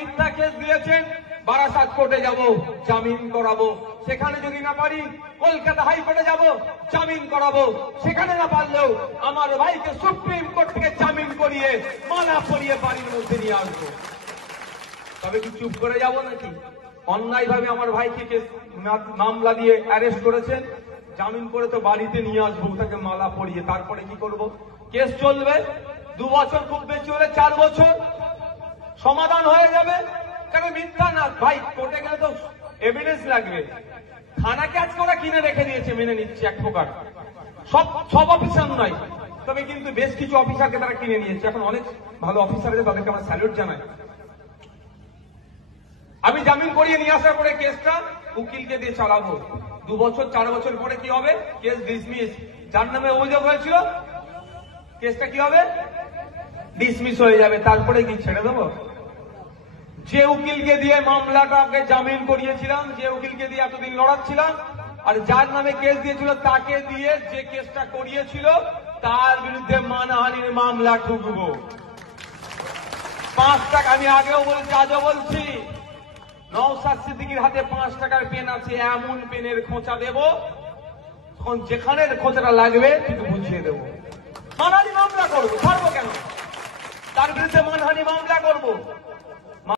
মিথ্যা কেস দিয়েছেন, বারাসাত কোর্টে যাব, জামিন করাবো। সেখানে যদি না পারি কলকাতা হাইকোর্টে যাব, জামিন করাবো। সেখানে না পারলেও আমার ভাইকে সুপ্রিম কোর্ট থেকে জামিন করিয়ে মালা পরিয়ে বাড়ির মধ্যে নিয়ে আসবো। তবে কি চুপ করে যাব নাকি? অন্যায় ভাবে আমার ভাইকে মামলা দিয়ে অ্যারেস্ট করেছেন, জামিন করে তো বাড়িতে নিয়ে আসবো তাকে মালা পরিয়ে। তারপরে কি করব? কেস চলবে 2 বছর, খুব বেশি হলে 4 বছর, সমাধান হয়ে যাবে। কেন মিথ্যা না ভাই, কোর্টে গেলে তো এভিডেন্স লাগবে। থানাকে আজকে ওরা কিনে রেখে দিয়েছে, মেনে নিচ্ছে এক প্রকার। সব অফিসার নয়, তবে কিন্তু বেশ কিছু অফিসারকে তারা কিনে নিয়েছে। এখন অনেক ভালো অফিসার আছে, তাদেরকে আমরা স্যালুট জানাই। আমি জামিন করিয়ে নিয়ে আসার পরে কেসটা উকিলকে দিয়ে চালাবো। 2 বছর 4 বছর পরে কি হবে? Case dismiss. যার নামে অভিযোগ হয়েছিল কেসটা কি হবে? ডিসমিস হয়ে যাবে। তারপরে কি ছেড়ে দেবো? যে উকিলকে দিয়ে মামলাটাকে জামিন করিয়েছিলাম, যে উকিলকে দিয়ে এতদিন লড়াচ্ছিলাম, আর যার নামে কেস দিয়েছিল তাকে দিয়ে যে কেসটা করিয়েছিল, তার বিরুদ্ধে মানহানির মামলা ঠুকবো। 5 টাকা, আমি আগেও বলছি আজও বলছি, নওশাদ সিদ্দিকীর হাতে 5 টাকার পেন আছে, এমন পেনের খোঁচা দেব, তখন যেখানে খোঁচাটা লাগবে কিন্তু বুঝিয়ে দেবো। মানহানি মামলা করবো, ছাড়বো কেন? তার বিরুদ্ধে মানহানি মামলা করবো।